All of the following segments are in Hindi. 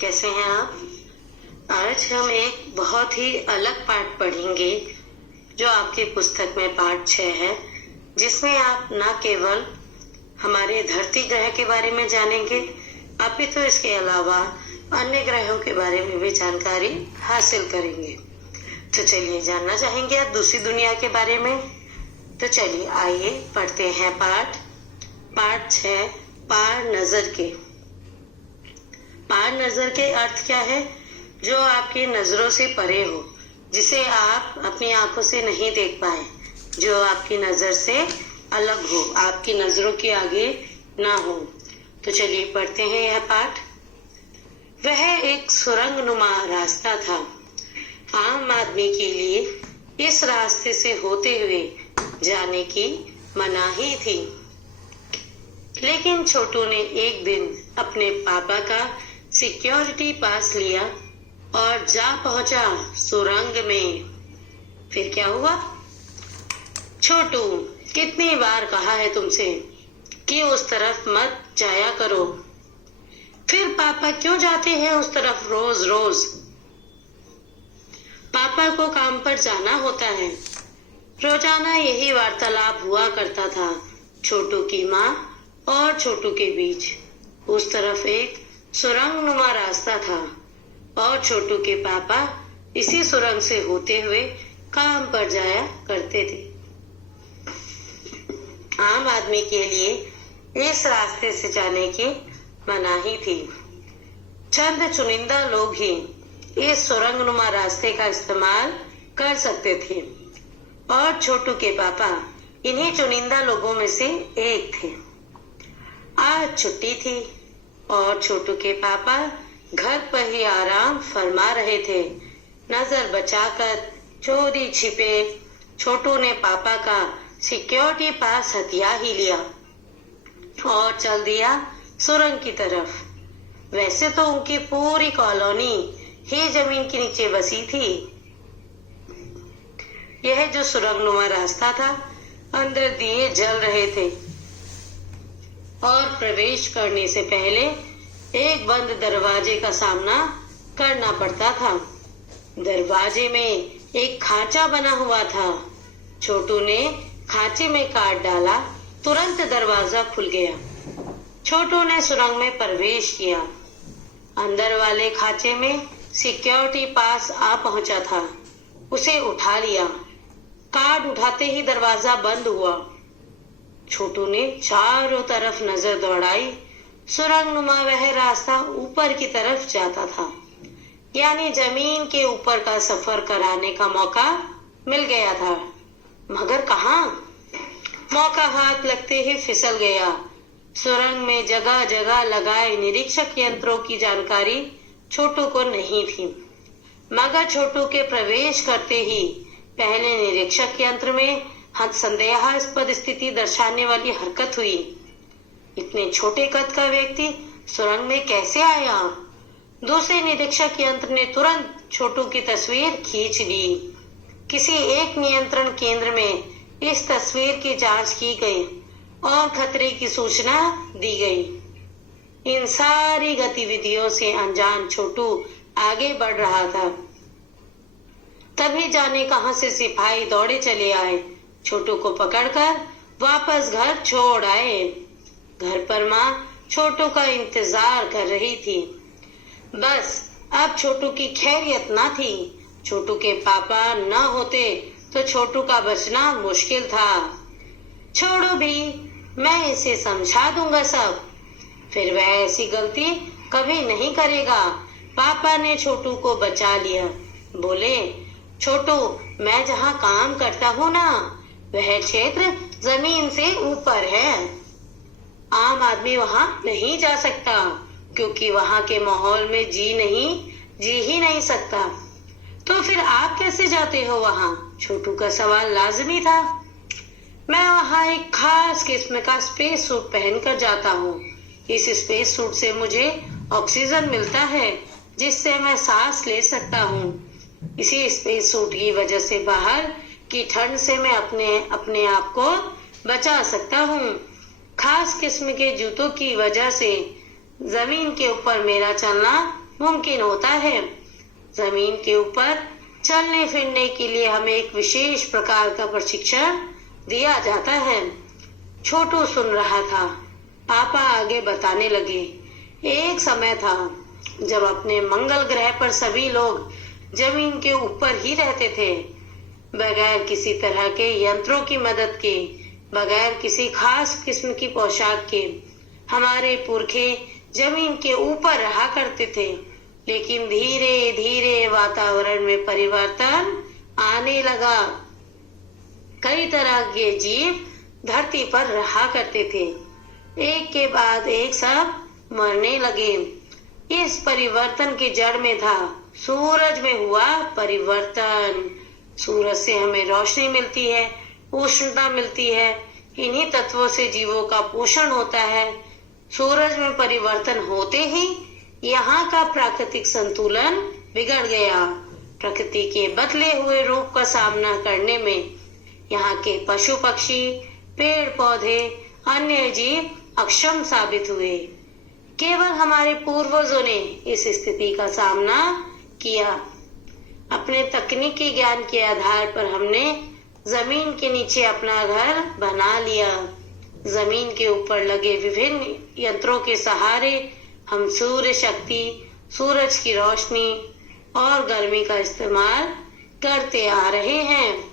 कैसे हैं आप? आज हम एक बहुत ही अलग पाठ पढ़ेंगे जो आपकी पुस्तक में पाठ 6 है, जिसमें आप न केवल हमारे धरती ग्रह के बारे में जानेंगे, अपितु इसके अलावा अन्य ग्रहों के बारे में भी जानकारी हासिल करेंगे। तो चलिए, जानना चाहेंगे आप दूसरी दुनिया के बारे में? तो चलिए आइए पढ़ते हैं पाठ 6, पार नजर के। पार नजर के अर्थ क्या है? जो आपकी नजरों से परे हो, जिसे आप अपनी आंखों से नहीं देख पाए, जो आपकी नजर से अलग हो, आपकी नजरों के आगे ना हो। तो चलिए पढ़ते हैं यह पाठ। वह एक सुरंगनुमा रास्ता था। आम आदमी के लिए इस रास्ते से होते हुए जाने की मनाही थी, लेकिन छोटू ने एक दिन अपने पापा का सिक्योरिटी पास लिया और जा पहुंचा सुरंग में। फिर क्या हुआ? छोटू, कितनी बार कहा है तुमसे कि उस तरफ मत जाया करो। फिर पापा क्यों जाते हैं उस तरफ रोज रोज? पापा को काम पर जाना होता है। रोजाना यही वार्तालाप हुआ करता था छोटू की माँ और छोटू के बीच। उस तरफ एक सुरंगनुमा रास्ता था और छोटू के पापा इसी सुरंग से होते हुए काम पर जाया करते थे। आम आदमी के लिए इस रास्ते से जाने की मनाही थी। चंद चुनिंदा लोग ही इस सुरंगनुमा रास्ते का इस्तेमाल कर सकते थे और छोटू के पापा इन्हीं चुनिंदा लोगों में से एक थे। आज छुट्टी थी और छोटू के पापा घर पर ही आराम फरमा रहे थे। नजर बचाकर चोरी छिपे छोटू ने पापा का सिक्योरिटी पास हथिया ही लिया और चल दिया सुरंग की तरफ। वैसे तो उनकी पूरी कॉलोनी ही जमीन के नीचे बसी थी। यह जो सुरंगनुमा रास्ता था, अंदर दिए जल रहे थे और प्रवेश करने से पहले एक बंद दरवाजे का सामना करना पड़ता था। दरवाजे में एक खांचा बना हुआ था। छोटू ने खांचे में काट डाला, तुरंत दरवाजा खुल गया। छोटू ने सुरंग में प्रवेश किया। अंदर वाले खांचे में सिक्योरिटी पास आ पहुंचा था। उसे उठा लिया। कार्ड उठाते ही दरवाजा बंद हुआ। छोटू ने चारों तरफ नजर दौड़ाई। सुरंगनुमा वह रास्ता ऊपर की तरफ जाता था, यानी जमीन के ऊपर का सफर कराने का मौका मिल गया था। मगर कहाँ? मौका हाथ लगते ही फिसल गया। सुरंग में जगह जगह लगाए निरीक्षक यंत्रों की जानकारी छोटू को नहीं थी, मगर छोटू के प्रवेश करते ही पहले निरीक्षक यंत्र में संदेहास्पद स्थिति दर्शाने वाली हरकत हुई। इतने छोटे कद का व्यक्ति सुरंग में कैसे आया? दूसरे निरीक्षक यंत्र ने तुरंत छोटू की तस्वीर खींच ली। किसी एक नियंत्रण केंद्र में इस तस्वीर की जांच की गई और खतरे की सूचना दी गई। इन सारी गतिविधियों से अनजान छोटू आगे बढ़ रहा था। तभी जाने कहां से सिपाही दौड़े चले आए। छोटू को पकड़कर वापस घर छोड़ आए। घर पर माँ छोटू का इंतजार कर रही थी। बस अब छोटू की खैरियत ना थी। छोटू के पापा न होते तो छोटू का बचना मुश्किल था। छोड़ो भी, मैं इसे समझा दूंगा सब, फिर वह ऐसी गलती कभी नहीं करेगा। पापा ने छोटू को बचा लिया। बोले, छोटू, मैं जहाँ काम करता हूँ ना, वह क्षेत्र जमीन से ऊपर है। आम आदमी वहाँ नहीं जा सकता, क्योंकि वहाँ के माहौल में जी ही नहीं सकता। तो फिर आप कैसे जाते हो वहाँ? छोटू का सवाल लाजमी था। मैं वहाँ एक खास किस्म का स्पेस सूट पहनकर जाता हूँ। इस स्पेस सूट से मुझे ऑक्सीजन मिलता है, जिससे मैं सांस ले सकता हूँ। इसी स्पेस सूट की वजह से बाहर की ठंड से मैं अपने आप को बचा सकता हूँ। खास किस्म के जूतों की वजह से जमीन के ऊपर मेरा चलना मुमकिन होता है। जमीन के ऊपर चलने फिरने के लिए हमें एक विशेष प्रकार का प्रशिक्षण दिया जाता है। छोटू सुन रहा था। पापा आगे बताने लगे, एक समय था जब अपने मंगल ग्रह पर सभी लोग जमीन के ऊपर ही रहते थे, बगैर किसी तरह के यंत्रों की मदद के, बगैर किसी खास किस्म की पोशाक के। हमारे पुरखे जमीन के ऊपर रहा करते थे, लेकिन धीरे धीरे वातावरण में परिवर्तन आने लगा। कई तरह के जीव धरती पर रहा करते थे, एक के बाद एक सब मरने लगे। इस परिवर्तन की जड़ में था सूरज में हुआ परिवर्तन। सूरज से हमें रोशनी मिलती है, उष्णता मिलती है। इन्हीं तत्वों से जीवों का पोषण होता है। सूरज में परिवर्तन होते ही यहाँ का प्राकृतिक संतुलन बिगड़ गया। प्रकृति के बदले हुए रूप का सामना करने में यहाँ के पशु पक्षी, पेड़ पौधे, अन्य जीव अक्षम साबित हुए। केवल हमारे पूर्वजों ने इस स्थिति का सामना किया। अपने तकनीकी ज्ञान के आधार पर हमने जमीन के नीचे अपना घर बना लिया। जमीन के ऊपर लगे विभिन्न यंत्रों के सहारे हम सूर्य शक्ति, सूरज की रोशनी और गर्मी का इस्तेमाल करते आ रहे हैं।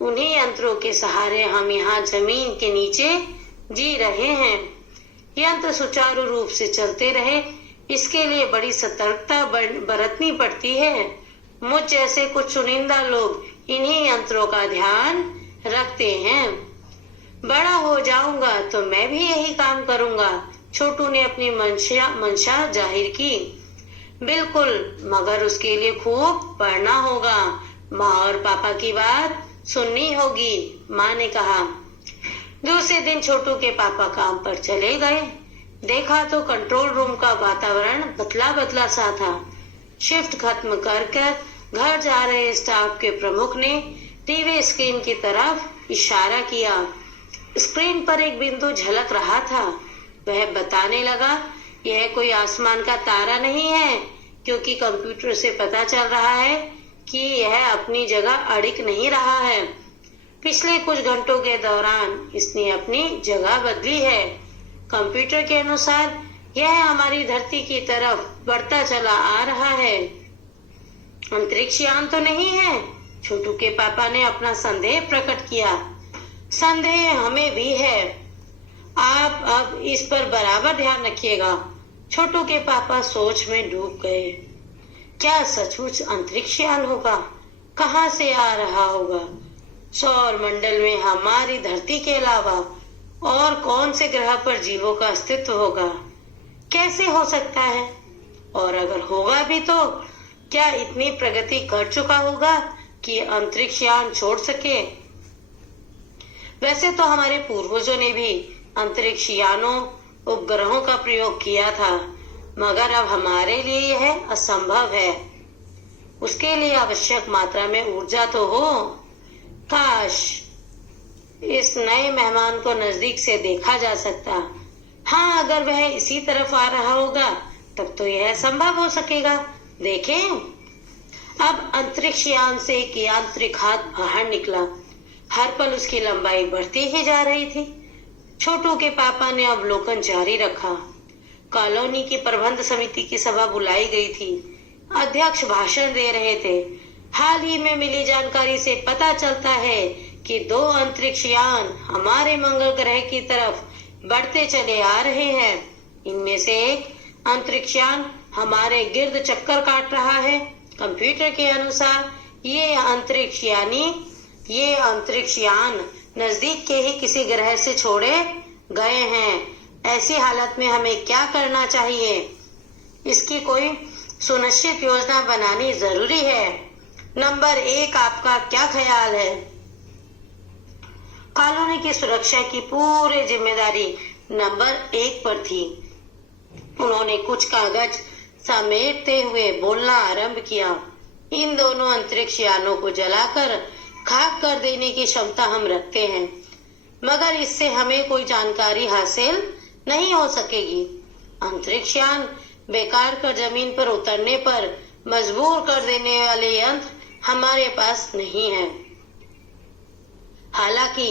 उन्हीं यंत्रों के सहारे हम यहाँ जमीन के नीचे जी रहे हैं। यंत्र सुचारू रूप से चलते रहे, इसके लिए बड़ी सतर्कता बरतनी पड़ती है। मुझ जैसे कुछ चुनिंदा लोग इन्हीं यंत्रों का ध्यान रखते हैं। बड़ा हो जाऊंगा तो मैं भी यही काम करूंगा, छोटू ने अपनी मंशा जाहिर की। बिल्कुल, मगर उसके लिए खूब पढ़ना होगा। माँ और पापा की बात सुननी होगी, माँ ने कहा। दूसरे दिन छोटू के पापा काम पर चले गए। देखा तो कंट्रोल रूम का वातावरण बदला बदला सा था। शिफ्ट खत्म कर घर जा रहे स्टाफ के प्रमुख ने टीवी स्क्रीन की तरफ इशारा किया। स्क्रीन पर एक बिंदु झलक रहा था। वह बताने लगा, यह कोई आसमान का तारा नहीं है, क्योंकि कंप्यूटर से पता चल रहा है कि यह अपनी जगह अड़िग नहीं रहा है। पिछले कुछ घंटों के दौरान इसने अपनी जगह बदली है। कंप्यूटर के अनुसार यह हमारी धरती की तरफ बढ़ता चला आ रहा है। अंतरिक्ष यान तो नहीं है? छोटू के पापा ने अपना संदेह प्रकट किया। संदेह हमें भी है। आप अब इस पर बराबर ध्यान रखिएगा। छोटू के पापा सोच में डूब गए। क्या सचमुच अंतरिक्ष यान होगा? कहाँ से आ रहा होगा? सौर मंडल में हमारी धरती के अलावा और कौन से ग्रह पर जीवों का अस्तित्व होगा? कैसे हो सकता है? और अगर होगा भी तो क्या इतनी प्रगति कर चुका होगा कि अंतरिक्ष यान छोड़ सके? वैसे तो हमारे पूर्वजों ने भी अंतरिक्ष यानों, उपग्रहों का प्रयोग किया था, मगर अब हमारे लिए यह असंभव है। उसके लिए आवश्यक मात्रा में ऊर्जा तो हो। काश इस नए मेहमान को नजदीक से देखा जा सकता। हाँ, अगर वह इसी तरफ आ रहा होगा तब तो यह संभव हो सकेगा। देखें, अब अंतरिक्ष यान से एक यांत्रिक हाथ बाहर निकला। हर पल उसकी लंबाई बढ़ती ही जा रही थी। छोटू के पापा ने अवलोकन जारी रखा। कॉलोनी की प्रबंध समिति की सभा बुलाई गई थी। अध्यक्ष भाषण दे रहे थे। हाल ही में मिली जानकारी से पता चलता है कि 2 अंतरिक्ष यान हमारे मंगल ग्रह की तरफ बढ़ते चले आ रहे हैं। इनमें से एक अंतरिक्ष यान हमारे गिर्द चक्कर काट रहा है। कंप्यूटर के अनुसार ये अंतरिक्ष यान नजदीक के ही किसी ग्रह से छोड़े गए हैं। ऐसी हालत में हमें क्या करना चाहिए? इसकी कोई सुनिश्चित योजना बनानी जरूरी है। नंबर 1, आपका क्या ख्याल है? कॉलोनी की सुरक्षा की पूरी जिम्मेदारी नंबर 1 पर थी। उन्होंने कुछ कागज समेटते हुए बोलना आरंभ किया। इन दोनों अंतरिक्ष यानों को जलाकर खाक कर देने की क्षमता हम रखते हैं, मगर इससे हमें कोई जानकारी हासिल नहीं हो सकेगी। अंतरिक्ष यान बेकार कर जमीन पर उतरने पर मजबूर कर देने वाले यंत्र हमारे पास नहीं है। हालांकि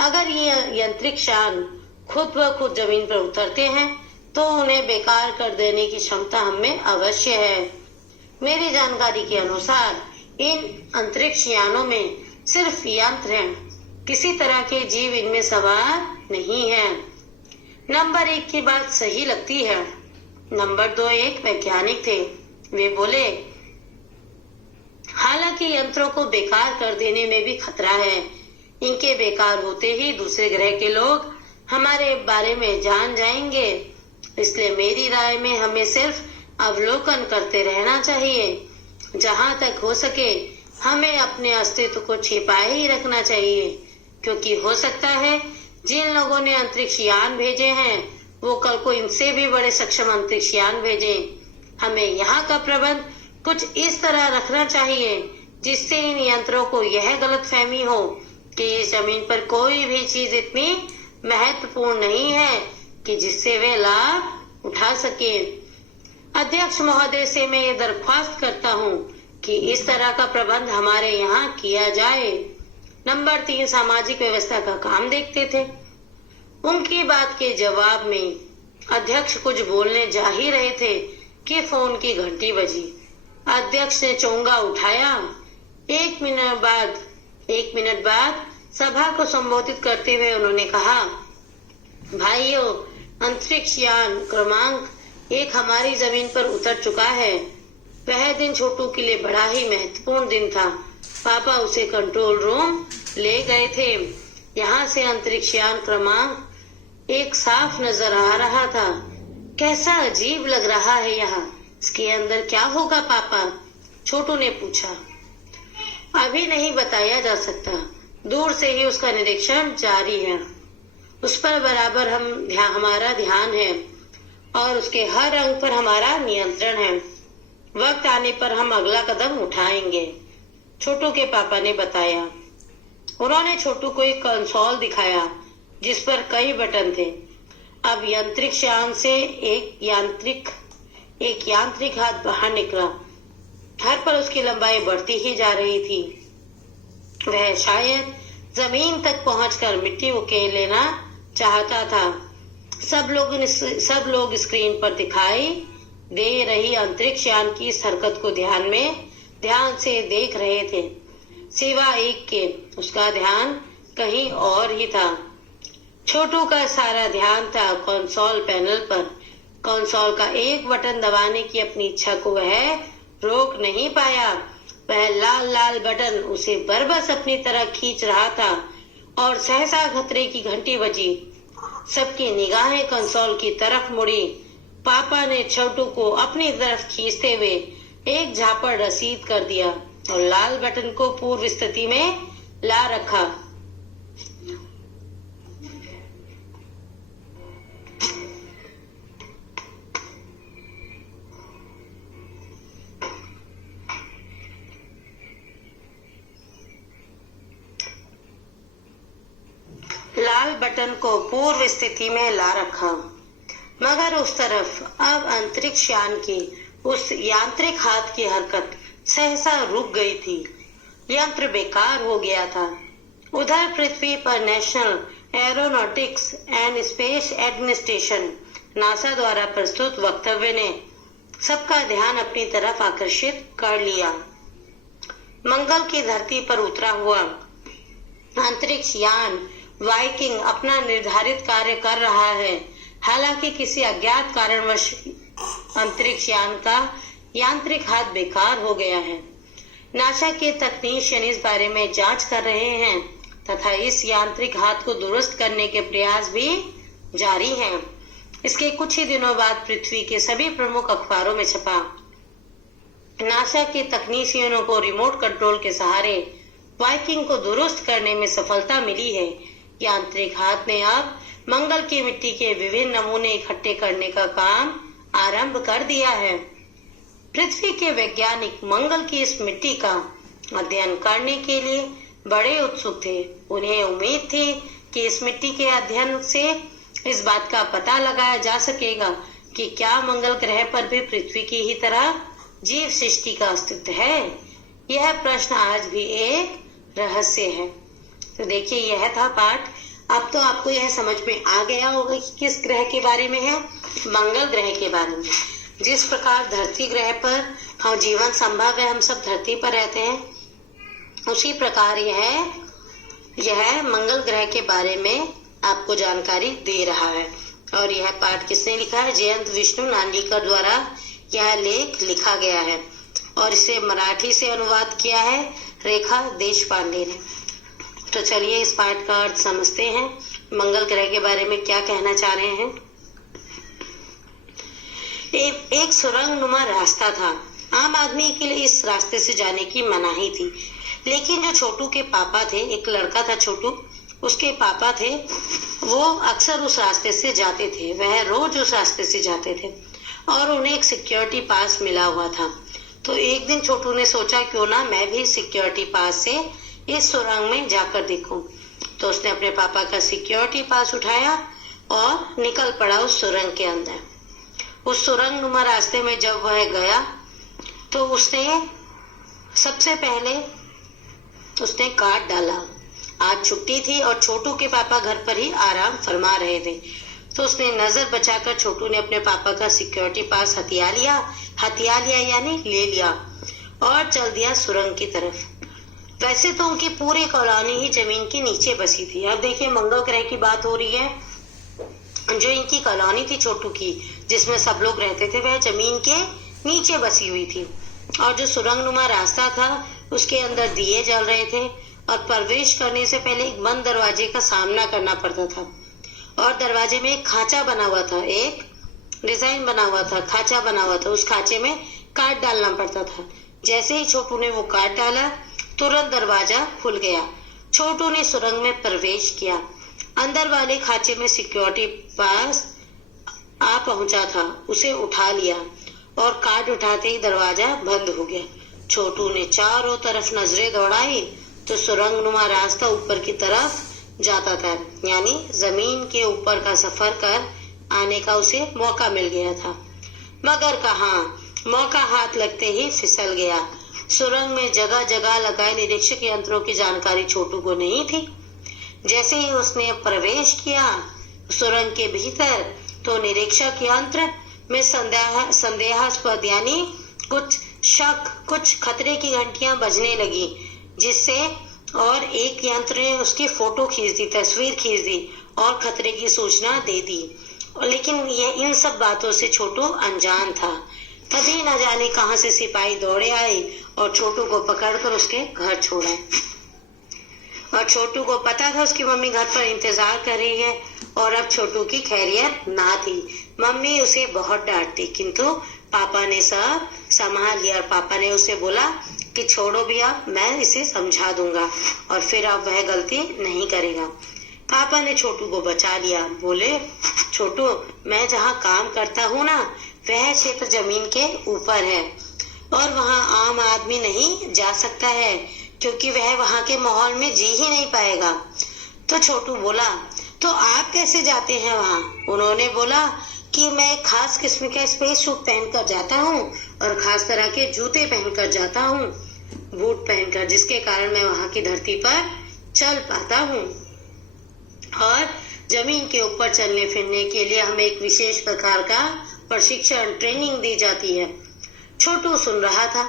अगर ये यांत्रिक यान खुद ब खुद जमीन पर उतरते हैं तो उन्हें बेकार कर देने की क्षमता हमें अवश्य है। मेरी जानकारी के अनुसार इन अंतरिक्ष यानों में सिर्फ यंत्र हैं, किसी तरह के जीव इनमें सवार नहीं है। नंबर 1 की बात सही लगती है। नंबर 2 एक वैज्ञानिक थे। वे बोले, हालांकि यंत्रों को बेकार कर देने में भी खतरा है। इनके बेकार होते ही दूसरे ग्रह के लोग हमारे बारे में जान जाएंगे। इसलिए मेरी राय में हमें सिर्फ अवलोकन करते रहना चाहिए। जहां तक हो सके हमें अपने अस्तित्व को छिपाए ही रखना चाहिए, क्योंकि हो सकता है जिन लोगों ने अंतरिक्ष यान भेजे हैं वो कल को इनसे भी बड़े सक्षम अंतरिक्ष यान भेजे। हमें यहाँ का प्रबंध कुछ इस तरह रखना चाहिए जिससे इन यंत्रों को यह गलतफहमी हो कि इस जमीन पर कोई भी चीज इतनी महत्वपूर्ण नहीं है कि जिससे वे लाभ उठा सके। अध्यक्ष महोदय से मैं ये दरख्वास्त करता हूँ कि इस तरह का प्रबंध हमारे यहाँ किया जाए। नंबर 3 सामाजिक व्यवस्था का काम देखते थे। उनकी बात के जवाब में अध्यक्ष कुछ बोलने जा ही रहे थे कि फोन की घंटी बजी। अध्यक्ष ने चोंगा उठाया। एक मिनट बाद सभा को संबोधित करते हुए उन्होंने कहा, भाइयों, अंतरिक्ष यान क्रमांक 1 हमारी जमीन पर उतर चुका है। वह दिन छोटू के लिए बड़ा ही महत्वपूर्ण दिन था। पापा उसे कंट्रोल रूम ले गए थे। यहाँ से अंतरिक्ष यान क्रमांक 1 साफ नजर आ रहा था। कैसा अजीब लग रहा है यहाँ। इसके अंदर क्या होगा पापा? छोटू ने पूछा। अभी नहीं बताया जा सकता, दूर से ही उसका निरीक्षण जारी है। उस पर बराबर हमारा ध्यान है और उसके हर अंग पर हमारा नियंत्रण है। वक्त आने पर हम अगला कदम उठाएंगे, छोटू के पापा ने बताया। उन्होंने छोटू को एक कंसोल दिखाया जिस पर कई बटन थे। अब यांत्रिक यान से एक यांत्रिक हाथ बाहर निकला। हर पर उसकी लंबाई बढ़ती ही जा रही थी। वह शायद जमीन तक पहुंचकर मिट्टी उकेल लेना चाहता था। सब लोग स्क्रीन पर दिखाई दे रही अंतरिक्ष यान की इस हरकत को ध्यान से देख रहे थे, सिवा एक के। उसका ध्यान कहीं और ही था। छोटू का सारा ध्यान था कंसोल पैनल पर। कंसोल का एक बटन दबाने की अपनी इच्छा को वह रोक नहीं पाया। वह लाल बटन उसे बरबस अपनी तरह खींच रहा था और सहसा खतरे की घंटी बजी। सबकी निगाहें कंसोल की तरफ मुड़ी। पापा ने छोटू को अपनी तरफ खींचते हुए एक झापड़ रसीद कर दिया और लाल बटन को पूर्व स्थिति में ला रखा। मगर उस तरफ अब अंतरिक्ष यान की उस यांत्रिक हाथ की हरकत सहसा रुक गई थी। यंत्र बेकार हो गया था। उधर पृथ्वी पर national aeronautics and space administration NASA द्वारा प्रस्तुत वक्तव्य ने सबका ध्यान अपनी तरफ आकर्षित कर लिया। मंगल की धरती पर उतरा हुआ अंतरिक्ष यान वाइकिंग अपना निर्धारित कार्य कर रहा है। हालांकि किसी अज्ञात कारणवश अंतरिक्ष यान का यांत्रिक हाथ बेकार हो गया है। नासा के तकनीशियन इस बारे में जांच कर रहे हैं तथा इस यांत्रिक हाथ को दुरुस्त करने के प्रयास भी जारी हैं। इसके कुछ ही दिनों बाद पृथ्वी के सभी प्रमुख अखबारों में छपा। नासा के तकनीशियनों को रिमोट कंट्रोल के सहारे वाइकिंग को दुरुस्त करने में सफलता मिली है। यांत्रिक हाथ ने अब मंगल की मिट्टी के विभिन्न नमूने इकट्ठे करने का काम आरंभ कर दिया है। पृथ्वी के वैज्ञानिक मंगल की इस मिट्टी का अध्ययन करने के लिए बड़े उत्सुक थे। उन्हें उम्मीद थी कि इस मिट्टी के अध्ययन से इस बात का पता लगाया जा सकेगा कि क्या मंगल ग्रह पर भी पृथ्वी की ही तरह जीव सृष्टि का अस्तित्व है? यह प्रश्न आज भी एक रहस्य है। तो देखिए, यह था पाठ। अब तो आपको यह समझ में आ गया होगा कि किस ग्रह के बारे में है, मंगल ग्रह के बारे में। जिस प्रकार धरती ग्रह पर हम जीवन संभव है, हम सब धरती पर रहते हैं, उसी प्रकार यह मंगल ग्रह के बारे में आपको जानकारी दे रहा है। और यह पाठ किसने लिखा है? जयंत विष्णु नांदीकर द्वारा यह लेख लिखा गया है और इसे मराठी से अनुवाद किया है रेखा देशपांडे ने। तो चलिए इस पाठ का अर्थ समझते हैं। मंगल ग्रह के बारे में क्या कहना चाह रहे हैं। एक सुरंगनुमा रास्ता था। आम आदमी के लिए इस रास्ते से जाने की मनाही थी, लेकिन जो छोटू के पापा थे, एक लड़का था छोटू, उसके पापा थे, वो अक्सर उस रास्ते से जाते थे। वह रोज उस रास्ते से जाते थे और उन्हें एक सिक्योरिटी पास मिला हुआ था। तो एक दिन छोटू ने सोचा, क्यों ना मैं भी सिक्योरिटी पास से इस सुरंग में जाकर देखूं। तो उसने अपने पापा का सिक्योरिटी पास उठाया और निकल पड़ा उस सुरंग के अंदर। उस सुरंग नुमा रास्ते में जब वह गया तो उसने सबसे पहले उसने काट डाला। आज छुट्टी थी और छोटू के पापा घर पर ही आराम फरमा रहे थे। तो उसने नजर बचाकर छोटू ने अपने पापा का सिक्योरिटी पास हथिया लिया यानी ले लिया और चल दिया सुरंग की तरफ। वैसे तो उनकी पूरी कॉलोनी ही जमीन के नीचे बसी थी। अब देखिए, मंगल ग्रह की बात हो रही है। जो इनकी कॉलोनी थी छोटू की, जिसमें सब लोग रहते थे, वह जमीन के नीचे बसी हुई थी। और जो सुरंगनुमा रास्ता था, उसके अंदर दिए जल रहे थे और प्रवेश करने से पहले एक बंद दरवाजे का सामना करना पड़ता था। और दरवाजे में एक खांचा बना हुआ था, एक डिजाइन बना हुआ था, खांचा बना हुआ था। उस खांचे में काट डालना पड़ता था। जैसे ही छोटू ने वो काट डाला, तुरंत दरवाजा खुल गया। छोटू ने सुरंग में प्रवेश किया। अंदर वाले खांचे में सिक्योरिटी पास आ पहुंचा था, उसे उठा लिया और काट उठाते ही दरवाजा बंद हो गया। छोटू ने चारों तरफ नजरें दौड़ाई तो सुरंगनुमा रास्ता ऊपर की तरफ जाता था, यानी जमीन के ऊपर का सफर कर आने का उसे मौका मिल गया था। मगर कहाँ, मौका हाथ लगते ही फिसल गया। सुरंग में जगह जगह लगाए निरीक्षक यंत्रों की जानकारी छोटू को नहीं थी। जैसे ही उसने प्रवेश किया सुरंग के भीतर, तो निरीक्षक यंत्र में संदेहास्पद यानी कुछ शक, कुछ खतरे की घंटियां बजने लगी, जिससे और एक यंत्र ने उसकी फोटो खींच दी, तस्वीर खींच दी और खतरे की सूचना दे दी। लेकिन ये इन सब बातों से छोटू अनजान था। तभी न जाने कहां से सिपाही दौड़े आए और छोटू को पकड़कर उसके घर छोड़ा। और छोटू को पता था उसकी मम्मी घर पर इंतजार कर रही है और अब छोटू की खैरियत ना थी। मम्मी उसे बहुत डांटती, किंतु पापा ने सब संभाल लिया और पापा ने उसे बोला कि छोड़ो भैया, मैं इसे समझा दूंगा और फिर अब वह गलती नहीं करेगा। पापा ने छोटू को बचा लिया। बोले, छोटू, मैं जहाँ काम करता हूँ ना, वह क्षेत्र जमीन के ऊपर है और वहाँ आम आदमी नहीं जा सकता है, क्योंकि वह वहाँ के माहौल में जी ही नहीं पाएगा। तो छोटू बोला, तो आप कैसे जाते हैं वहाँ? उन्होंने बोला कि मैं खास किस्म का स्पेस सूट पहनकर जाता हूँ और खास तरह के जूते पहनकर जाता हूँ, बूट पहनकर, जिसके कारण मैं वहाँ की धरती पर चल पाता हूँ। और जमीन के ऊपर चलने फिरने के लिए हमें एक विशेष प्रकार का प्रशिक्षण, ट्रेनिंग दी जाती है। छोटू सुन रहा था।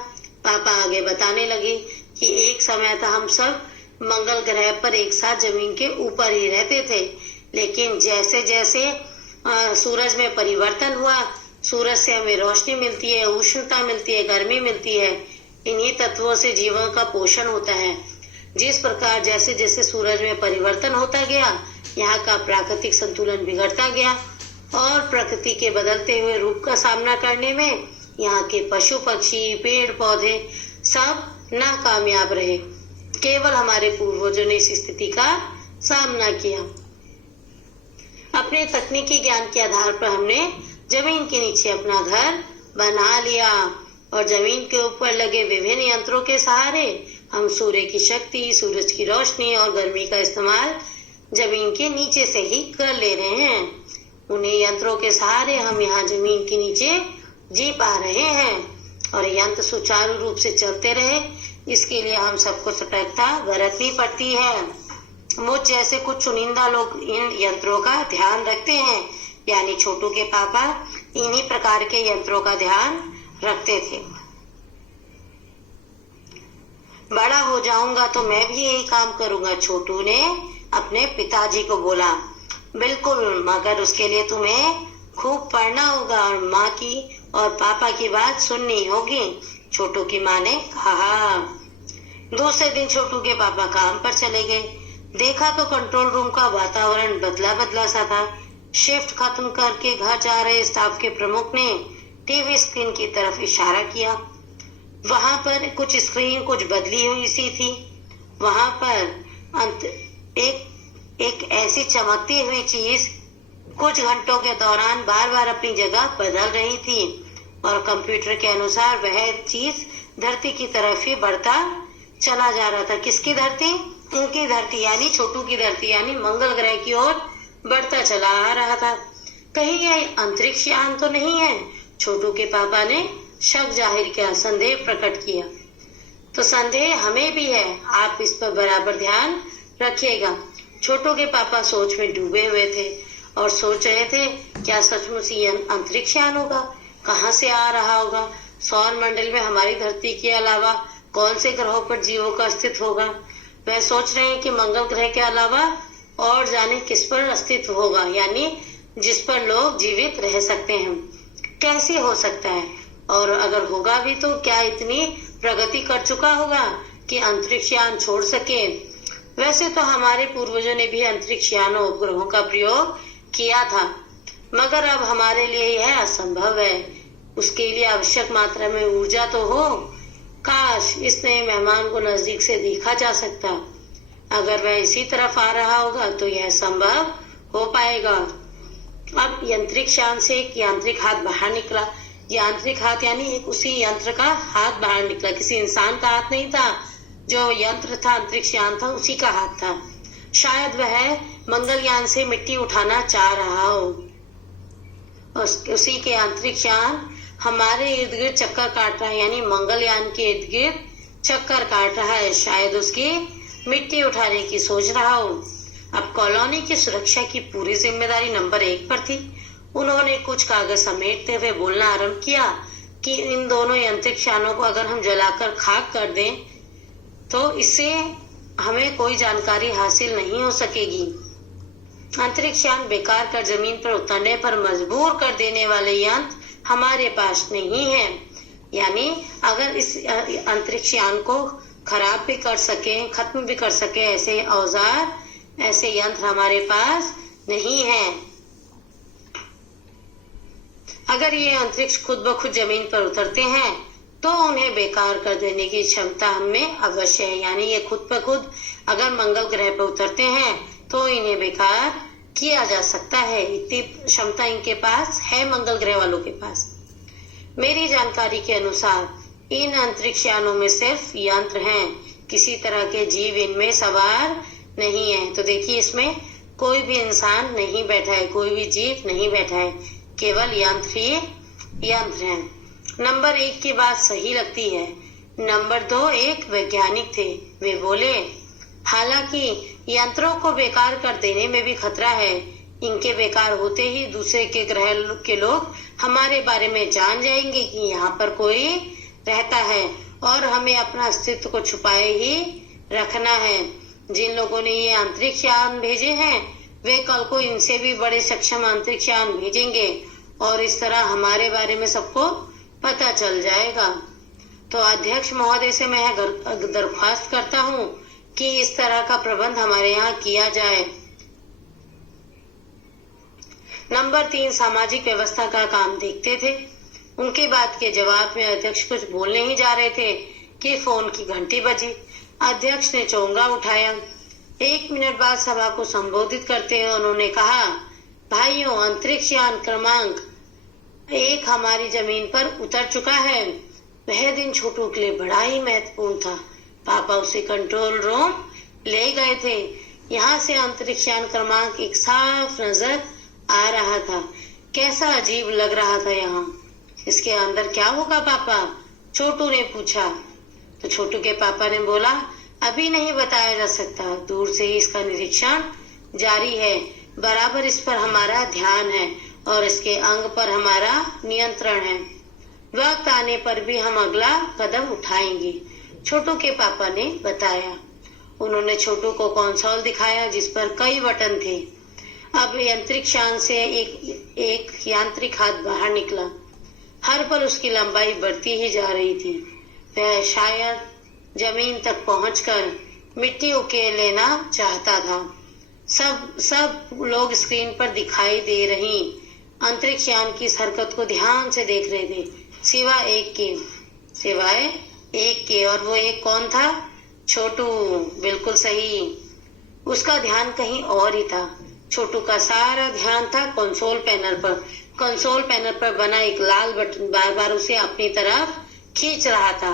पापा आगे बताने लगे कि एक समय था हम सब मंगल ग्रह पर एक साथ जमीन के ऊपर ही रहते थे, लेकिन जैसे जैसे सूरज में परिवर्तन हुआ, सूरज से हमें रोशनी मिलती है, उष्णता मिलती है, गर्मी मिलती है। इन्हीं तत्वों से जीवन का पोषण होता है। जिस प्रकार जैसे जैसे सूरज में परिवर्तन होता गया, यहाँ का प्राकृतिक संतुलन बिगड़ता गया और प्रकृति के बदलते हुए रूप का सामना करने में यहाँ के पशु पक्षी, पेड़ पौधे सब नाकामयाब रहे। केवल हमारे पूर्वजों ने इस स्थिति का सामना किया। अपने तकनीकी ज्ञान के आधार पर हमने जमीन के नीचे अपना घर बना लिया और जमीन के ऊपर लगे विभिन्न यंत्रों के सहारे हम सूर्य की शक्ति, सूरज की रोशनी और गर्मी का इस्तेमाल जमीन के नीचे से ही कर ले रहे हैं। उन्हें यंत्रों के सहारे हम यहाँ जमीन के नीचे जी पा रहे हैं और यंत्र सुचारू रूप से चलते रहे, इसके लिए हम सबको सतर्कता बरतनी पड़ती है। मुझ जैसे कुछ चुनिंदा लोग इन यंत्रों का ध्यान रखते हैं, यानी छोटू के पापा इन्हीं प्रकार के यंत्रों का ध्यान रखते थे। बड़ा हो जाऊंगा तो मैं भी यही काम करूंगा, छोटू ने अपने पिताजी को बोला। बिल्कुल, मगर उसके लिए तुम्हें खूब पढ़ना होगा और माँ की और पापा की बात सुननी होगी, छोटू की माँ ने कहा। दूसरे दिन छोटू के पापा काम पर चले गए। देखा तो कंट्रोल रूम का वातावरण बदला बदला सा था। शिफ्ट खत्म करके घर जा रहे स्टाफ के प्रमुख ने टीवी स्क्रीन की तरफ इशारा किया। वहां पर कुछ स्क्रीन कुछ बदली हुई सी थी। वहां पर एक ऐसी चमकती हुई चीज कुछ घंटों के दौरान बार बार अपनी जगह बदल रही थी और कंप्यूटर के अनुसार वह चीज धरती की तरफ ही बढ़ता चला जा रहा था। किसकी धरती? उनकी धरती, यानी छोटू की धरती, यानी मंगल ग्रह की ओर बढ़ता चला आ रहा था। कहीं यह अंतरिक्ष यान तो नहीं है? छोटू के पापा ने शक जाहिर किया, संदेह प्रकट किया। तो संदेह हमें भी है, आप इस पर बराबर ध्यान रखिएगा। छोटू के पापा सोच में डूबे हुए थे और सोच रहे थे, क्या सचमुच ये अंतरिक्ष यान होगा? कहाँ से आ रहा होगा? सौर मंडल में हमारी धरती के अलावा कौन से ग्रहों पर जीवों का अस्तित्व होगा? वह सोच रहे हैं कि मंगल ग्रह के अलावा और जाने किस पर अस्तित्व होगा, यानी जिस पर लोग जीवित रह सकते हैं। कैसे हो सकता है? और अगर होगा भी तो क्या इतनी प्रगति कर चुका होगा कि अंतरिक्ष यान छोड़ सके? वैसे तो हमारे पूर्वजों ने भी अंतरिक्ष यानों उपग्रहों का प्रयोग किया था, मगर अब हमारे लिए यह असंभव है। उसके लिए आवश्यक मात्रा में ऊर्जा तो हो। काश इस नए मेहमान को नजदीक से देखा जा सकता। अगर वह इसी तरफ आ रहा होगा तो यह संभव हो पाएगा। अब यांत्रिक यान से एक यांत्रिक हाथ बाहर निकला। यांत्रिक हाथ यानी एक उसी यंत्र का हाथ बाहर निकला, किसी इंसान का हाथ नहीं था। जो यंत्र था, अंतरिक्ष यान था, उसी का हाथ था। शायद वह मंगलयान से मिट्टी उठाना चाह रहा हो। उसी के अंतरिक्ष यान हमारे इर्द गिर्द चक्कर काट रहा है, यानी मंगलयान के इर्द गिर्द चक्कर काट रहा है। शायद उसकी मिट्टी उठाने की सोच रहा हो। अब कॉलोनी की सुरक्षा की पूरी जिम्मेदारी नंबर 1 पर थी। उन्होंने कुछ कागज समेटते हुए बोलना आरंभ किया कि इन दोनों अंतरिक्ष यानों को अगर हम जलाकर खाक कर दें तो इससे हमें कोई जानकारी हासिल नहीं हो सकेगी। अंतरिक्ष यान बेकार कर जमीन पर उतरने पर मजबूर कर देने वाले यंत्र हमारे पास नहीं है। यानी अगर इस अंतरिक्ष यान को खराब भी कर सके, खत्म भी कर सके, ऐसे औजार, ऐसे यंत्र हमारे पास नहीं है। अगर ये अंतरिक्ष खुद ब खुद जमीन पर उतरते हैं तो उन्हें बेकार कर देने की क्षमता हमें अवश्य है। यानी ये खुद ब खुद अगर मंगल ग्रह पर उतरते हैं तो इन्हें बेकार किया जा सकता है। इतनी क्षमता इनके पास है, मंगल ग्रह वालों के पास। मेरी जानकारी के अनुसार इन अंतरिक्ष यानों में सिर्फ यंत्र हैं, किसी तरह के जीव इनमें सवार नहीं है। तो देखिए, इसमें कोई भी इंसान नहीं बैठा है, कोई भी जीव नहीं बैठा है, केवल यंत्र ही यंत्र हैं। नंबर 1 की बात सही लगती है। नंबर 2 एक वैज्ञानिक थे। वे बोले, हालांकि यंत्रों को बेकार कर देने में भी खतरा है। इनके बेकार होते ही दूसरे के ग्रह के लोग हमारे बारे में जान जाएंगे कि यहाँ पर कोई रहता है और हमें अपना अस्तित्व को छुपाए ही रखना है। जिन लोगों ने ये अंतरिक्ष यान भेजे हैं वे कल को इनसे भी बड़े सक्षम अंतरिक्ष यान भेजेंगे और इस तरह हमारे बारे में सबको पता चल जाएगा। तो अध्यक्ष महोदय से मैं दरख्वास्त करता हूँ कि इस तरह का प्रबंध हमारे यहाँ किया जाए। नंबर 3 सामाजिक व्यवस्था का काम देखते थे। उनकी बात के जवाब में अध्यक्ष कुछ बोलने ही जा रहे थे कि फोन की घंटी बजी। अध्यक्ष ने चोंगा उठाया। 1 मिनट बाद सभा को संबोधित करते हुए उन्होंने कहा, भाइयों, अंतरिक्ष यान क्रमांक 1 हमारी जमीन पर उतर चुका है। वह दिन छोटू के लिए बड़ा ही महत्वपूर्ण था। पापा उसे कंट्रोल रूम ले गए थे। यहाँ से अंतरिक्ष यान क्रमांक 1 साफ नजर आ रहा था। कैसा अजीब लग रहा था यहाँ। इसके अंदर क्या होगा पापा? छोटू ने पूछा। तो छोटू के पापा ने बोला, अभी नहीं बताया जा सकता, दूर से ही इसका निरीक्षण जारी है। बराबर इस पर हमारा ध्यान है और इसके अंग पर हमारा नियंत्रण है। वक्त आने पर भी हम अगला कदम उठाएंगे, छोटू के पापा ने बताया। उन्होंने छोटू को कंसोल दिखाया जिस पर कई बटन थे। अब यांत्रिक शान से एक यांत्रिक हाथ बाहर निकला। हर पल उसकी लंबाई बढ़ती ही जा रही थी। वह शायद जमीन तक पहुंचकर मिट्टी उकेल लेना चाहता था। सब लोग स्क्रीन पर दिखाई दे रही अंतरिक्ष यान की इस हरकत को ध्यान से देख रहे थे, सिवाय एक के। और वो एक कौन था? छोटू। बिल्कुल सही, उसका ध्यान कहीं और ही था। छोटू का सारा ध्यान था कंसोल पैनल पर। कंसोल पैनल पर बना एक लाल बटन बार बार उसे अपनी तरफ खींच रहा था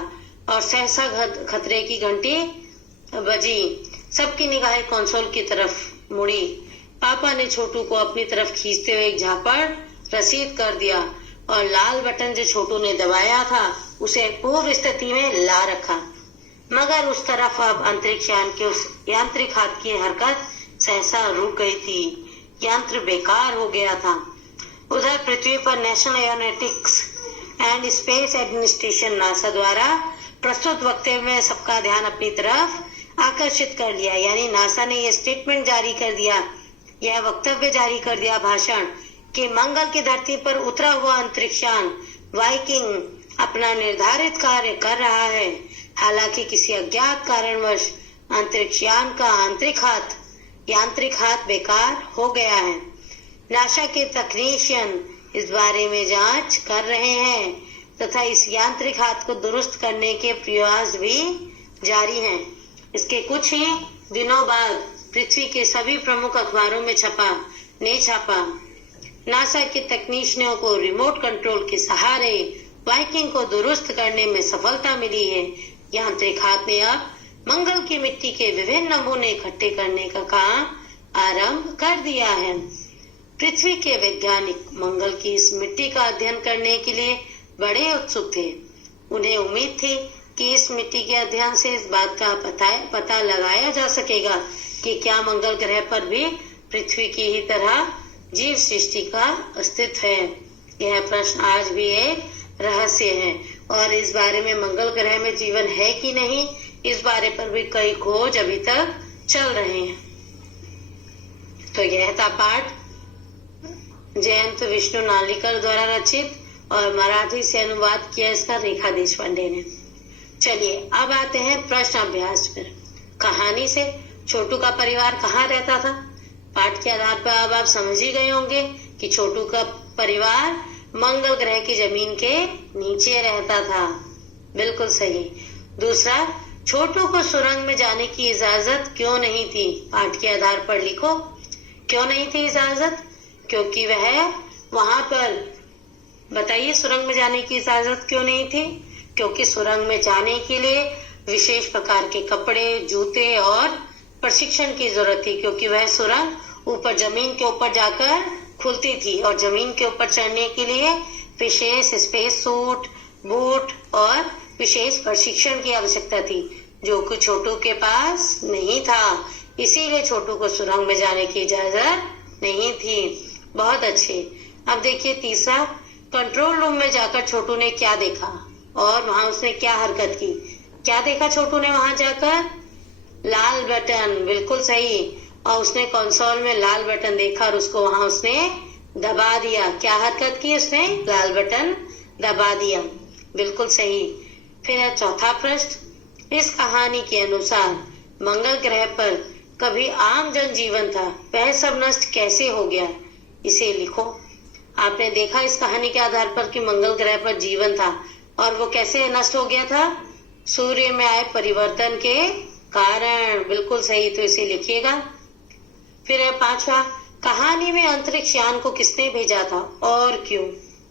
और सहसा खतरे की घंटी बजी। सबकी निगाहें कंसोल की तरफ मुड़ी। पापा ने छोटू को अपनी तरफ खींचते हुए एक झापड़ रसीद कर दिया और लाल बटन जो छोटू ने दबाया था उसे पूर्व स्थिति में ला रखा। मगर उस तरफ अब अंतरिक्ष यान के उस यांत्रिक हाथ की हरकत सहसा रुक गई थी। यंत्र बेकार हो गया था। उधर पृथ्वी पर national aeronautics and space administration NASA द्वारा प्रस्तुत वक्तव्य में सबका ध्यान अपनी तरफ आकर्षित कर लिया। यानी नासा ने यह स्टेटमेंट जारी कर दिया, यह वक्तव्य जारी कर दिया, भाषण, कि मंगल की धरती पर उतरा हुआ अंतरिक्षयान वाइकिंग अपना निर्धारित कार्य कर रहा है। हालांकि किसी अज्ञात कारणवश अंतरिक्षयान का यांत्रिक हाथ बेकार हो गया है। नासा के तकनीशियन इस बारे में जांच कर रहे हैं तथा इस यांत्रिक हाथ को दुरुस्त करने के प्रयास भी जारी हैं। इसके कुछ ही दिनों बाद पृथ्वी के सभी प्रमुख अखबारों में छपा। नासा के तकनीशियनों को रिमोट कंट्रोल के सहारे वाइकिंग को दुरुस्त करने में सफलता मिली है। यांत्रिक हाथ ने अब मंगल की मिट्टी के विभिन्न नमूने इकट्ठे करने का काम आरंभ कर दिया है। पृथ्वी के वैज्ञानिक मंगल की इस मिट्टी का अध्ययन करने के लिए बड़े उत्सुक थे। उन्हें उम्मीद थी कि इस मिट्टी के अध्ययन से इस बात का पता लगाया जा सकेगा कि क्या मंगल ग्रह पर भी पृथ्वी की ही तरह जीव सृष्टि का अस्तित्व है। यह प्रश्न आज भी एक रहस्य है और इस बारे में मंगल ग्रह में जीवन है कि नहीं, इस बारे पर भी कई खोज अभी तक चल रहे हैं। तो यह था पाठ जयंत विष्णु नालिकर द्वारा रचित और मराठी से अनुवाद किया इसका रेखा देशपांडे ने। चलिए अब आते हैं प्रश्न अभ्यास पर। कहानी से छोटू का परिवार कहाँ रहता था? पाठ के आधार पर अब आप समझ ही गए होंगे कि छोटू का परिवार मंगल ग्रह की जमीन के नीचे रहता था। बिल्कुल सही। दूसरा, छोटू को सुरंग में जाने की इजाजत क्यों नहीं थी? पाठ के आधार पर लिखो, क्यों नहीं थी इजाजत? क्योंकि वह वहां पर, बताइए, सुरंग में जाने की इजाजत क्यों नहीं थी? क्योंकि सुरंग में जाने के लिए विशेष प्रकार के कपड़े, जूते और प्रशिक्षण की जरूरत थी। क्योंकि वह सुरंग ऊपर जमीन के ऊपर जाकर खुलती थी और जमीन के ऊपर चढ़ने के लिए विशेष स्पेस सूट, बूट और विशेष प्रशिक्षण की आवश्यकता थी, जो कि छोटू के पास नहीं था। इसीलिए छोटू को सुरंग में जाने की इजाजत नहीं थी। बहुत अच्छे। अब देखिए तीसरा, कंट्रोल रूम में जाकर छोटू ने क्या देखा और वहां उसने क्या हरकत की? क्या देखा छोटू ने वहां जाकर? लाल बटन। बिल्कुल सही। और उसने कंसोल में लाल बटन देखा और उसको वहां उसने दबा दिया। क्या हरकत की उसने? लाल बटन दबा दिया। बिल्कुल सही। फिर चौथा प्रश्न, इस कहानी के अनुसार मंगल ग्रह पर कभी आम जनजीवन था, वह सब नष्ट कैसे हो गया? इसे लिखो। आपने देखा इस कहानी के आधार पर कि मंगल ग्रह पर जीवन था और वो कैसे नष्ट हो गया था? सूर्य में आए परिवर्तन के कारण। बिल्कुल सही। तो इसे लिखिएगा। फिर पांचवा, कहानी में अंतरिक्ष यान को किसने भेजा था और क्यों?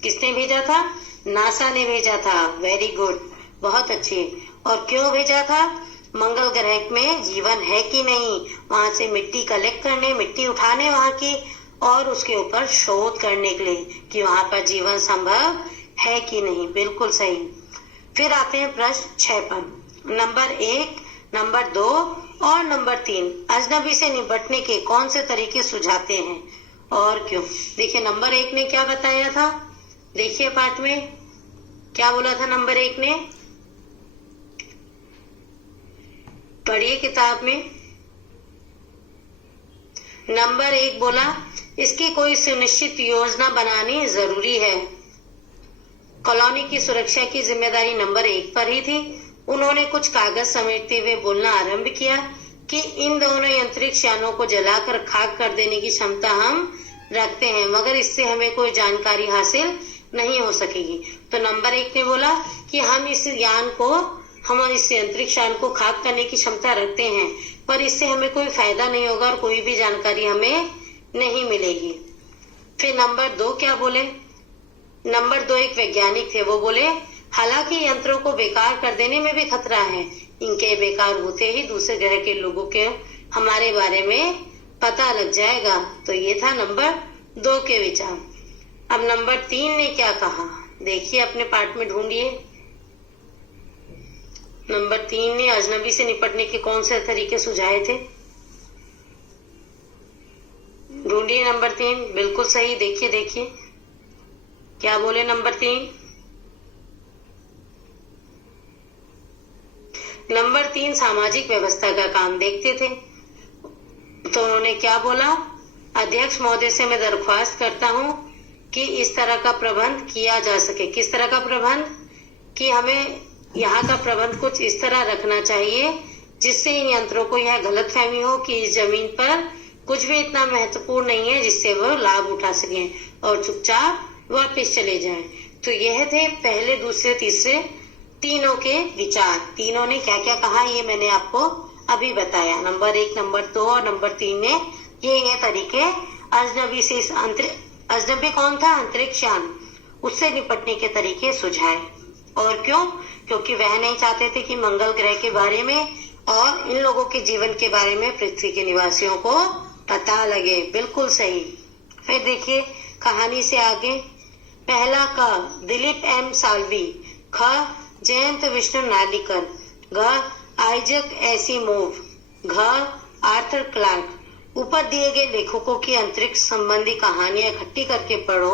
किसने भेजा था? नासा ने भेजा था। वेरी गुड, बहुत अच्छे। और क्यों भेजा था? मंगल ग्रह में जीवन है कि नहीं, वहां से मिट्टी कलेक्ट करने, मिट्टी उठाने वहां की, और उसके ऊपर शोध करने के लिए कि वहां पर जीवन संभव है कि नहीं। बिल्कुल सही। फिर आते हैं प्रश्न 6 पर। नंबर 1, नंबर 2 और नंबर 3 अजनबी से निपटने के कौन से तरीके सुझाते हैं और क्यों। देखिए नंबर 1 ने क्या बताया था, देखिए पाठ में क्या बोला था नंबर 1 ने, पढ़िए किताब में। नंबर 1 बोला इसकी कोई सुनिश्चित योजना बनानी जरूरी है। कॉलोनी की सुरक्षा की जिम्मेदारी नंबर 1 पर ही थी। उन्होंने कुछ कागज समेटते हुए बोलना आरंभ किया कि इन दोनों अंतरिक्ष यानों को जलाकर खाक कर देने की क्षमता हम रखते हैं, मगर इससे हमें कोई जानकारी हासिल नहीं हो सकेगी। तो नंबर 1 ने बोला कि हम इस अंतरिक्ष यान को खाक करने की क्षमता रखते हैं, पर इससे हमें कोई फायदा नहीं होगा और कोई भी जानकारी हमें नहीं मिलेगी। फिर नंबर 2 क्या बोले, नंबर 2 एक वैज्ञानिक थे, वो बोले हालांकि यंत्रों को बेकार कर देने में भी खतरा है, इनके बेकार होते ही दूसरे ग्रह के लोगों के हमारे बारे में पता लग जाएगा। तो ये था नंबर 2 के विचार। अब नंबर 3 ने क्या कहा, देखिए अपने पाठ में ढूंढिए। नंबर 3 ने अजनबी से निपटने के कौन से तरीके सुझाए थे, ढूंढिए नंबर 3। बिल्कुल सही। देखिए क्या बोले नंबर 3। नंबर 3 सामाजिक व्यवस्था का काम देखते थे। तो उन्होंने क्या बोला, अध्यक्ष महोदय से मैं दरख्वास्त करता हूं कि इस तरह का प्रबंध किया जा सके। किस तरह का प्रबंध, कि हमें यहाँ का प्रबंध कुछ इस तरह रखना चाहिए जिससे इन यंत्रों को यह गलतफहमी हो कि इस जमीन पर कुछ भी इतना महत्वपूर्ण नहीं है जिससे वो लाभ उठा सकें और चुपचाप वापस चले जाएं। तो यह थे पहले, दूसरे, तीसरे तीनों के विचार। तीनों ने क्या क्या कहा ये मैंने आपको अभी बताया। नंबर 1, नंबर 2 और नंबर 3 ने ये तरीके अजनबी से अजनबी कौन था, अंतरिक्ष यान, उससे निपटने के तरीके सुझाए। और क्यों, क्योंकि वह नहीं चाहते थे कि मंगल ग्रह के बारे में और इन लोगों के जीवन के बारे में पृथ्वी के निवासियों को पता लगे। बिल्कुल सही। फिर देखिए कहानी से आगे। पहला क दिलीप एम साल्वी, ख जयंत विष्णु नालिकर, घ आइजक एसिमोव, घ आर्थर क्लार्क। ऊपर दिए गए लेखकों की अंतरिक्ष संबंधी कहानियां इकट्ठी करके पढ़ो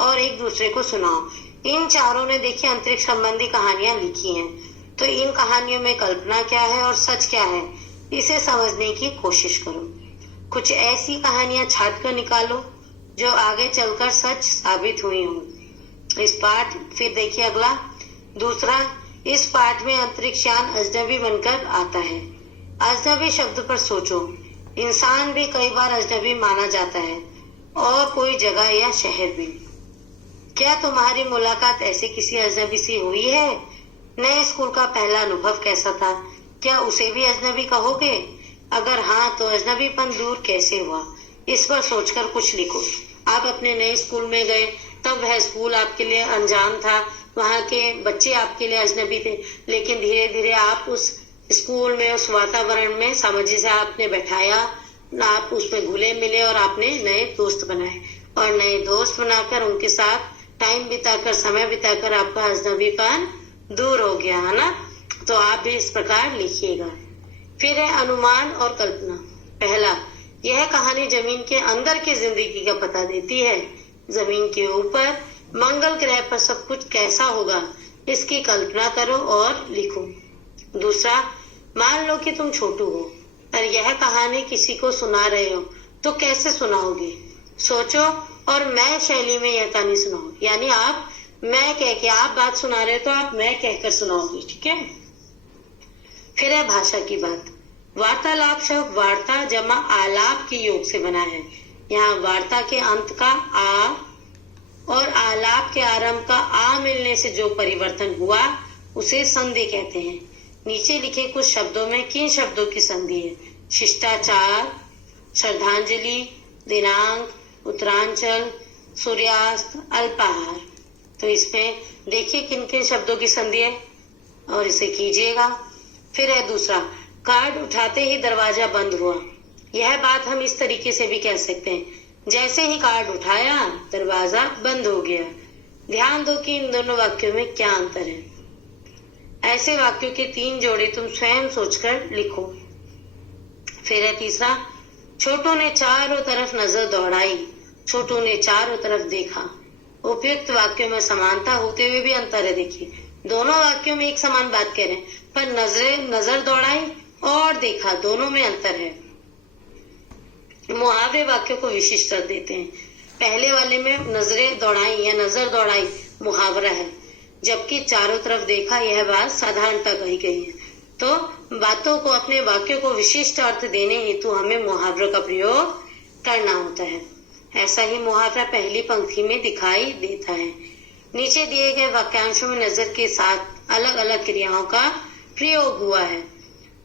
और एक दूसरे को सुनाओ। इन चारों ने देखिए अंतरिक्ष संबंधी कहानियां लिखी हैं, तो इन कहानियों में कल्पना क्या है और सच क्या है, इसे समझने की कोशिश करो। कुछ ऐसी कहानियां छाट कर निकालो जो आगे चलकर सच साबित हुई हो। इस पाठ, फिर देखिए अगला दूसरा, इस पाठ में अंतरिक्ष यान अजनबी बनकर आता है। अजनबी शब्द पर सोचो। इंसान भी कई बार अजनबी माना जाता है और कोई जगह या शहर भी। क्या तुम्हारी मुलाकात ऐसे किसी अजनबी से हुई है? नए स्कूल का पहला अनुभव कैसा था? क्या उसे भी अजनबी कहोगे? अगर हाँ, तो अजनबीपन दूर कैसे हुआ? इस पर सोचकर कुछ लिखो। आप अपने नए स्कूल में गए, तब वह स्कूल आपके लिए अनजान था, वहाँ के बच्चे आपके लिए अजनबी थे, लेकिन धीरे धीरे आप उस स्कूल में, उस वातावरण में समझी से आपने बैठाया, आप उसमें घुले मिले और आपने नए दोस्त बनाए, और नए दोस्त बनाकर उनके साथ टाइम बिताकर, समय बिताकर आपका अजनबीपन दूर हो गया, है ना? तो आप भी इस प्रकार लिखिएगा। फिर है अनुमान और कल्पना। पहला, यह कहानी जमीन के अंदर की जिंदगी का पता देती है। जमीन के ऊपर मंगल ग्रह पर सब कुछ कैसा होगा, इसकी कल्पना करो और लिखो। दूसरा, मान लो कि तुम छोटू हो और यह कहानी किसी को सुना रहे हो, तो कैसे सुनाओगे? सोचो और मैं शैली में यह कहानी सुनाओ, यानी आप मैं कह के, आप बात सुना रहे हो तो आप मैं कहकर सुनाओगे, ठीक है? फिर है भाषा की बात। वार्तालाप शब्द वार्ता जमा आलाप के योग से बना है। यहाँ वार्ता के अंत का आ और आलाप के आरंभ का आ मिलने से जो परिवर्तन हुआ उसे संधि कहते हैं। नीचे लिखे कुछ शब्दों में किन शब्दों की संधि है? शिष्टाचार, श्रद्धांजलि, दिनांक, उत्तरांचल, सूर्यास्त, अल्पाहार। तो इसमें देखिए किन किन शब्दों की संधि है और इसे कीजिएगा। फिर है दूसरा, कार्ड उठाते ही दरवाजा बंद हुआ। यह बात हम इस तरीके से भी कह सकते हैं, जैसे ही कार्ड उठाया दरवाजा बंद हो गया। ध्यान दो कि इन दोनों वाक्यों में क्या अंतर है। ऐसे वाक्यों के 3 जोड़े तुम स्वयं सोचकर लिखो। फिर है तीसरा, छोटू ने चारों तरफ नजर दौड़ाई। छोटू ने चारों तरफ देखा। उपयुक्त वाक्यों में समानता होते हुए भी अंतर है। देखिए, दोनों वाक्यों में एक समान बात कह रहे हैं, पर नजर दौड़ाई और देखा, दोनों में अंतर है। मुहावरे वाक्यों को विशिष्ट कर देते हैं। पहले वाले में नजरें दौड़ाई या नजर दौड़ाई मुहावरा है, जबकि चारों तरफ देखा यह बात साधारणता कही गई है। तो बातों को, अपने वाक्यों को विशिष्ट अर्थ देने हेतु हमें मुहावरों का प्रयोग करना होता है। ऐसा ही मुहावरा पहली पंक्ति में दिखाई देता है। नीचे दिए गए वाक्यांशों में नजर के साथ अलग अलग क्रियाओं का प्रयोग हुआ है,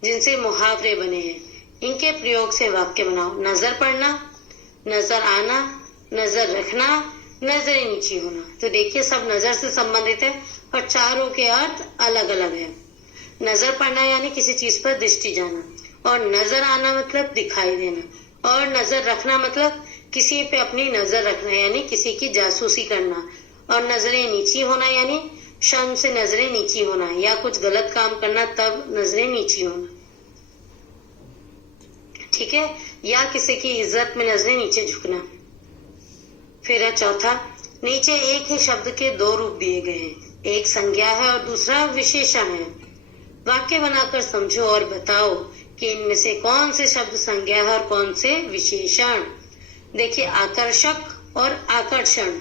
जिनसे मुहावरे बने हैं। इनके प्रयोग से वाक्य बनाओ। नजर पड़ना, नजर आना, नजर रखना, नजरें नीची होना। तो देखिए, सब नजर से संबंधित है और चारों के अर्थ अलग अलग है। नजर पड़ना यानी किसी चीज पर दृष्टि जाना, और नजर आना मतलब दिखाई देना, और नजर रखना मतलब किसी पे अपनी नजर रखना यानी किसी की जासूसी करना, और नजरें नीची होना यानी शर्म से नजरें नीची होना या कुछ गलत काम करना तब नजरें नीची होना। ठीक है, या किसी की इज्जत में नजरें नीचे झुकना। फिर है चौथा, नीचे एक ही शब्द के 2 रूप दिए गए हैं, एक संज्ञा है और दूसरा विशेषण है। वाक्य बनाकर समझो और बताओ कि इनमें से कौन से शब्द संज्ञा है और कौन से विशेषण। देखिए, आकर्षक और आकर्षण,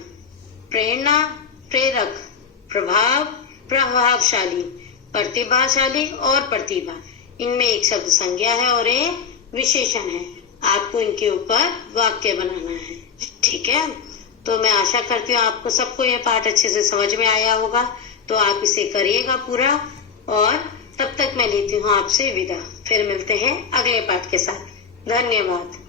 प्रेरणा, प्रेरक, प्रभाव, प्रभावशाली, प्रतिभाशाली और प्रतिभा, इनमें एक शब्द संज्ञा है और एक विशेषण है। आपको इनके ऊपर वाक्य बनाना है। ठीक है, तो मैं आशा करती हूँ आपको सबको यह पाठ अच्छे से समझ में आया होगा। तो आप इसे करिएगा पूरा, और तब तक मैं लेती हूँ आपसे विदा। फिर मिलते हैं अगले पाठ के साथ। धन्यवाद।